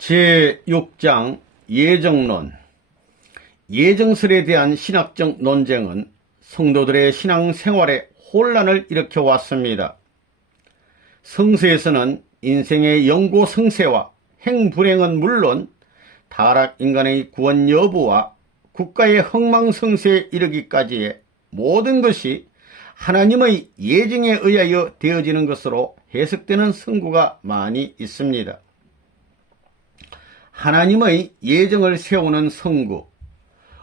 제6장 예정론. 예정설에 대한 신학적 논쟁은 성도들의 신앙생활에 혼란을 일으켜 왔습니다. 성서에서는 인생의 영고성쇠와 행불행은 물론 타락인간의 구원 여부와 국가의 흥망성쇠에 이르기까지의 모든 것이 하나님의 예정에 의하여 되어지는 것으로 해석되는 성구가 많이 있습니다. 하나님의 예정을 세우는 성구.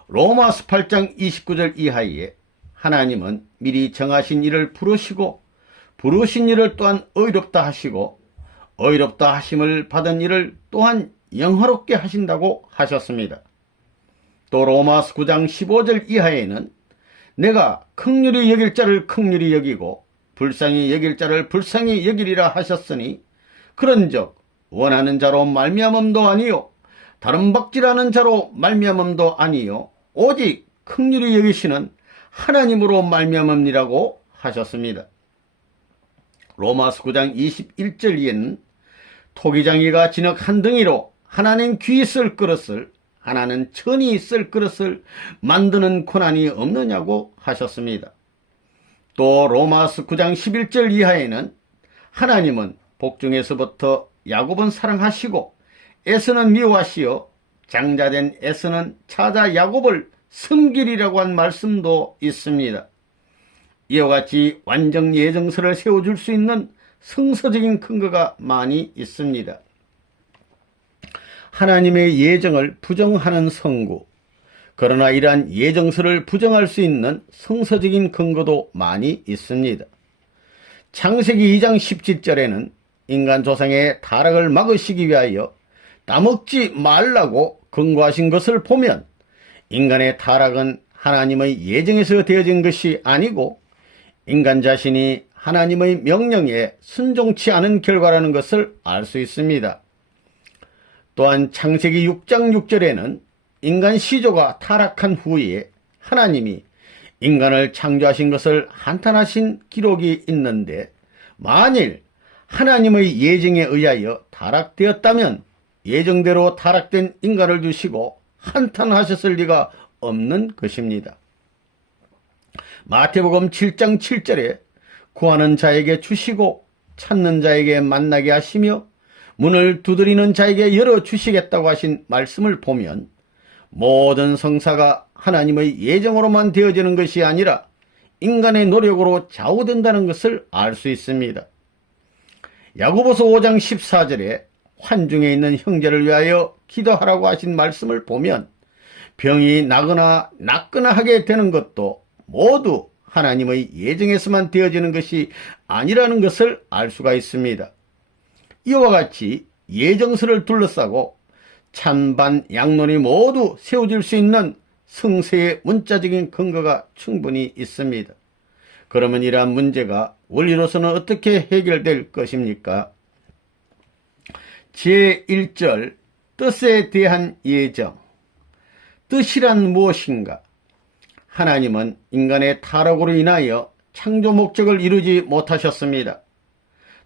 로마서 8장 29절 이하에 하나님은 미리 정하신 일을 부르시고 부르신 일을 또한 의롭다 하시고 의롭다 하심을 받은 일을 또한 영화롭게 하신다고 하셨습니다. 또 로마서 9장 15절 이하에는 내가 긍휼히 여길 자를 긍휼히 여기고 불쌍히 여길 자를 불쌍히 여기리라 하셨으니 그런즉 원하는 자로 말미암음도 아니요 다른 박질하는 자로 말미암음도 아니요 오직 긍휼히 여기시는 하나님으로 말미암음이라고 하셨습니다. 로마서 9장 21절에는 토기장이가 진흙 한 덩이로 하나는 귀 쓸 그릇을 하나는 천이 쓸 그릇을 만드는 고난이 없느냐고 하셨습니다. 또 로마서 9장 11절 이하에는 하나님은 복중에서부터 야곱은 사랑하시고 에서는 미워하시어 장자된 에서는 차자 야곱을 섬기리라고 한 말씀도 있습니다. 이와 같이 완전 예정설을 세워줄 수 있는 성서적인 근거가 많이 있습니다. 하나님의 예정을 부정하는 성구. 그러나 이러한 예정설을 부정할 수 있는 성서적인 근거도 많이 있습니다. 창세기 2장 17절에는 인간 조상의 타락을 막으시기 위하여 따먹지 말라고 권고하신 것을 보면 인간의 타락은 하나님의 예정에서 되어진 것이 아니고 인간 자신이 하나님의 명령에 순종치 않은 결과라는 것을 알 수 있습니다. 또한 창세기 6장 6절에는 인간 시조가 타락한 후에 하나님이 인간을 창조하신 것을 한탄하신 기록이 있는데 만일 하나님의 예정에 의하여 타락되었다면 예정대로 타락된 인간을 두시고 한탄하셨을 리가 없는 것입니다. 마태복음 7장 7절에 구하는 자에게 주시고 찾는 자에게 만나게 하시며 문을 두드리는 자에게 열어주시겠다고 하신 말씀을 보면 모든 성사가 하나님의 예정으로만 되어지는 것이 아니라 인간의 노력으로 좌우된다는 것을 알 수 있습니다. 야고보서 5장 14절에 환중에 있는 형제를 위하여 기도하라고 하신 말씀을 보면 병이 나거나 낫거나 하게 되는 것도 모두 하나님의 예정에서만 되어지는 것이 아니라는 것을 알 수가 있습니다. 이와 같이 예정설을 둘러싸고 찬반 양론이 모두 세워질 수 있는 성서의 문자적인 근거가 충분히 있습니다. 그러면 이러한 문제가 원리로서는 어떻게 해결될 것입니까? 제1절 뜻에 대한 예정. 뜻이란 무엇인가? 하나님은 인간의 타락으로 인하여 창조 목적을 이루지 못하셨습니다.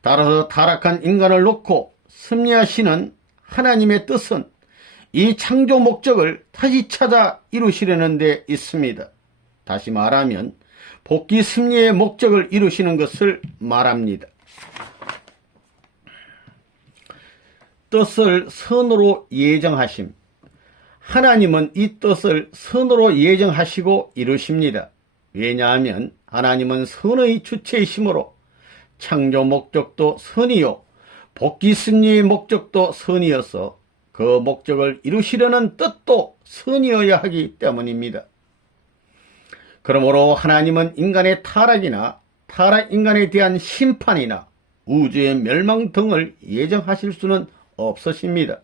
따라서 타락한 인간을 놓고 섭리하시는 하나님의 뜻은 이 창조 목적을 다시 찾아 이루시려는 데 있습니다. 다시 말하면 복귀 섭리의 목적을 이루시는 것을 말합니다. 뜻을 선으로 예정하심. 하나님은 이 뜻을 선으로 예정하시고 이루십니다. 왜냐하면 하나님은 선의 주체이시므로 창조 목적도 선이요 복귀 승리의 목적도 선이어서 그 목적을 이루시려는 뜻도 선이어야 하기 때문입니다. 그러므로 하나님은 인간의 타락이나 타락 인간에 대한 심판이나 우주의 멸망 등을 예정하실 수는 없으십니다.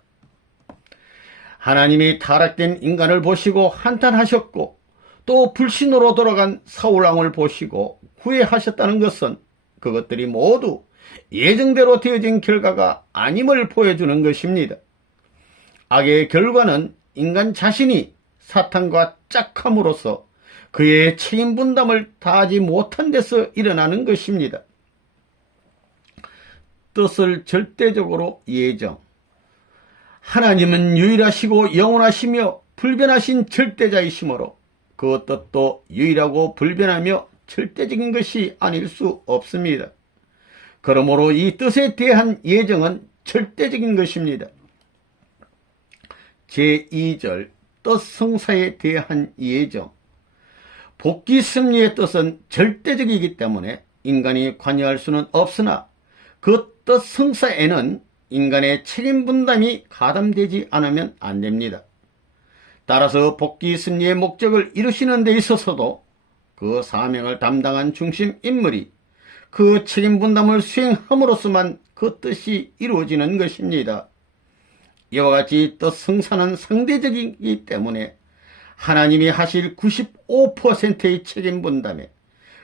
하나님이 타락된 인간을 보시고 한탄하셨고 또 불신으로 돌아간 사울왕을 보시고 후회하셨다는 것은 그것들이 모두 예정대로 되어진 결과가 아님을 보여주는 것입니다. 악의 결과는 인간 자신이 사탄과 짝함으로써 그의 책임 분담을 다하지 못한 데서 일어나는 것입니다. 뜻을 절대적으로 예정. 하나님은 유일하시고 영원하시며 불변하신 절대자이시므로 그 뜻도 유일하고 불변하며 절대적인 것이 아닐 수 없습니다. 그러므로 이 뜻에 대한 예정은 절대적인 것입니다. 제2절 뜻 성사에 대한 예정. 복귀 섭리의 뜻은 절대적이기 때문에 인간이 관여할 수는 없으나 그 뜻 성사에는 인간의 책임 분담이 가담되지 않으면 안 됩니다. 따라서 복귀 섭리의 목적을 이루시는 데 있어서도 그 사명을 담당한 중심 인물이 그 책임 분담을 수행함으로써만 그 뜻이 이루어지는 것입니다. 이와 같이 뜻 성사는 상대적이기 때문에 하나님이 하실 95%의 책임 분담에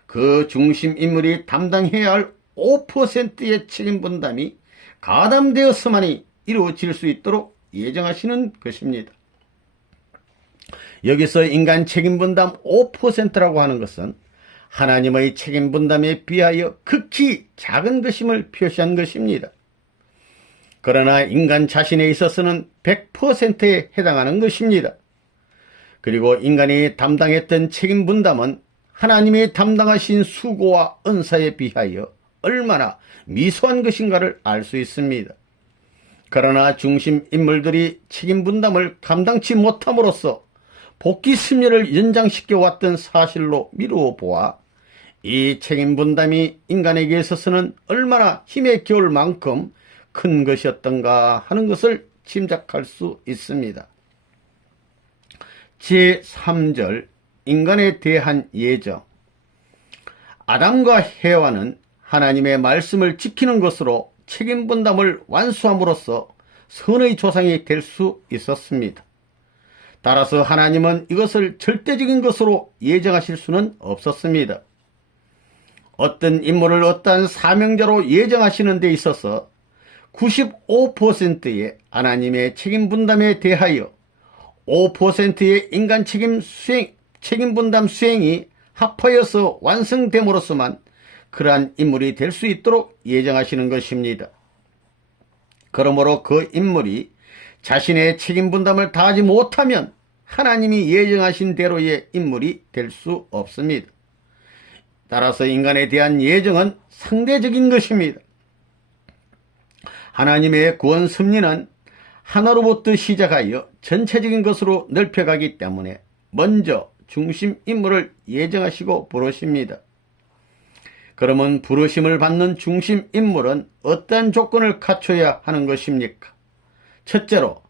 그 중심 인물이 담당해야 할 5%의 책임 분담이 가담되어서만이 이루어질 수 있도록 예정하시는 것입니다. 여기서 인간 책임 분담 5%라고 하는 것은 하나님의 책임 분담에 비하여 극히 작은 것임을 표시한 것입니다. 그러나 인간 자신에 있어서는 100%에 해당하는 것입니다. 그리고 인간이 담당했던 책임 분담은 하나님이 담당하신 수고와 은사에 비하여 얼마나 미소한 것인가를 알 수 있습니다. 그러나 중심 인물들이 책임 분담을 감당치 못함으로써 복귀 섭리를 연장시켜 왔던 사실로 미루어 보아 이 책임 분담이 인간에게 있어서는 얼마나 힘에 겨울 만큼 큰 것이었던가 하는 것을 짐작할 수 있습니다. 제3절 인간에 대한 예정. 아담과 해와는 하나님의 말씀을 지키는 것으로 책임 분담을 완수함으로써 선의 조상이 될 수 있었습니다. 따라서 하나님은 이것을 절대적인 것으로 예정하실 수는 없었습니다. 어떤 인물을 어떠한 사명자로 예정하시는 데 있어서 95%의 하나님의 책임 분담에 대하여 5%의 인간 책임 분담 수행이 합하여서 완성됨으로써만 그러한 인물이 될 수 있도록 예정하시는 것입니다. 그러므로 그 인물이 자신의 책임 분담을 다하지 못하면 하나님이 예정하신 대로의 인물이 될 수 없습니다. 따라서 인간에 대한 예정은 상대적인 것입니다. 하나님의 구원 섭리는 하나로부터 시작하여 전체적인 것으로 넓혀가기 때문에 먼저 중심 인물을 예정하시고 부르십니다. 그러면 부르심을 받는 중심 인물은 어떠한 조건을 갖춰야 하는 것입니까? 첫째로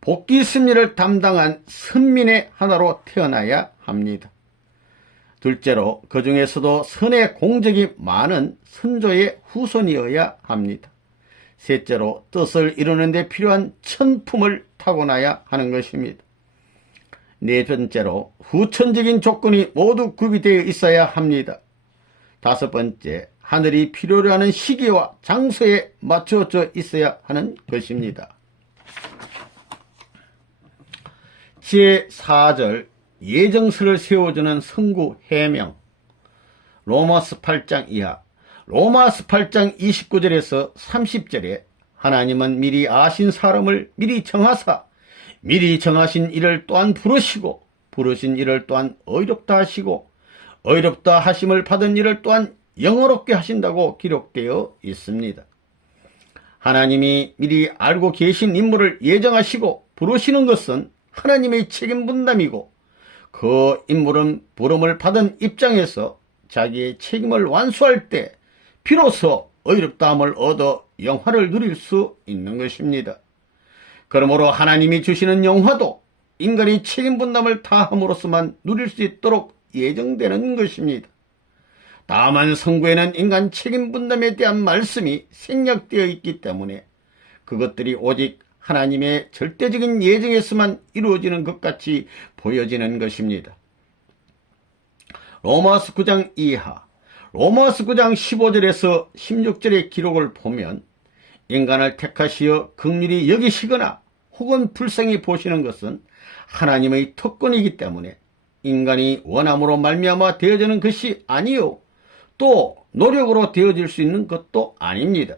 복귀 섭리를 담당한 선민의 하나로 태어나야 합니다. 둘째로 그 중에서도 선의 공적이 많은 선조의 후손이어야 합니다. 셋째로 뜻을 이루는 데 필요한 천품을 타고나야 하는 것입니다. 네 번째로 후천적인 조건이 모두 구비되어 있어야 합니다. 다섯 번째, 하늘이 필요로 하는 시기와 장소에 맞춰져 있어야 하는 것입니다. 제4절 예정서를 세워주는 선구 해명. 로마서 8장 이하. 로마서 8장 29절에서 30절에 하나님은 미리 아신 사람을 미리 정하사 미리 정하신 이를 또한 부르시고 부르신 이를 또한 의롭다 하시고 의롭다 하심을 받은 이를 또한 영어롭게 하신다고 기록되어 있습니다. 하나님이 미리 알고 계신 인물을 예정하시고 부르시는 것은 하나님의 책임 분담이고 그 인물은 부름을 받은 입장에서 자기의 책임을 완수할 때 비로소 의롭다함을 얻어 영화를 누릴 수 있는 것입니다. 그러므로 하나님이 주시는 영화도 인간이 책임 분담을 다함으로써만 누릴 수 있도록 예정되는 것입니다. 다만 성구에는 인간 책임 분담에 대한 말씀이 생략되어 있기 때문에 그것들이 오직 하나님의 절대적인 예정에서만 이루어지는 것 같이 보여지는 것입니다. 로마서 9장 이하. 로마서 9장 15절에서 16절의 기록을 보면 인간을 택하시어 긍휼히 여기시거나 혹은 불쌍히 보시는 것은 하나님의 특권이기 때문에 인간이 원함으로 말미암아 되어지는 것이 아니요 또 노력으로 되어질 수 있는 것도 아닙니다.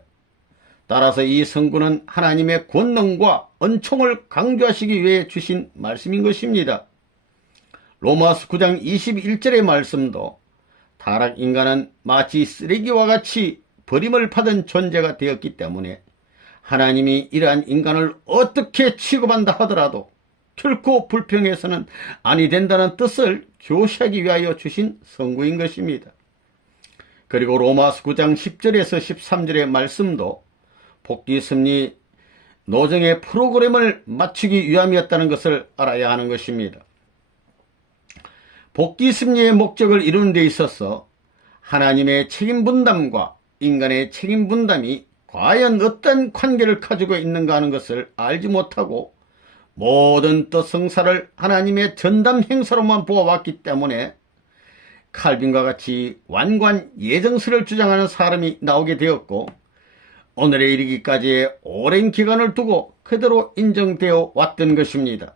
따라서 이 성구는 하나님의 권능과 은총을 강조하시기 위해 주신 말씀인 것입니다. 로마서 9장 21절의 말씀도 타락인간은 마치 쓰레기와 같이 버림을 받은 존재가 되었기 때문에 하나님이 이러한 인간을 어떻게 취급한다 하더라도 결코 불평해서는 아니 된다는 뜻을 교시하기 위하여 주신 성구인 것입니다. 그리고 로마서 9장 10절에서 13절의 말씀도 복귀 승리 노정의 프로그램을 맞추기 위함이었다는 것을 알아야 하는 것입니다. 복귀 승리의 목적을 이루는 데 있어서 하나님의 책임 분담과 인간의 책임 분담이 과연 어떤 관계를 가지고 있는가 하는 것을 알지 못하고 모든 뜻성사를 하나님의 전담 행사로만 보아왔기 때문에 칼빈과 같이 완고한 예정설을 주장하는 사람이 나오게 되었고 오늘에 이르기까지의 오랜 기간을 두고 그대로 인정되어 왔던 것입니다.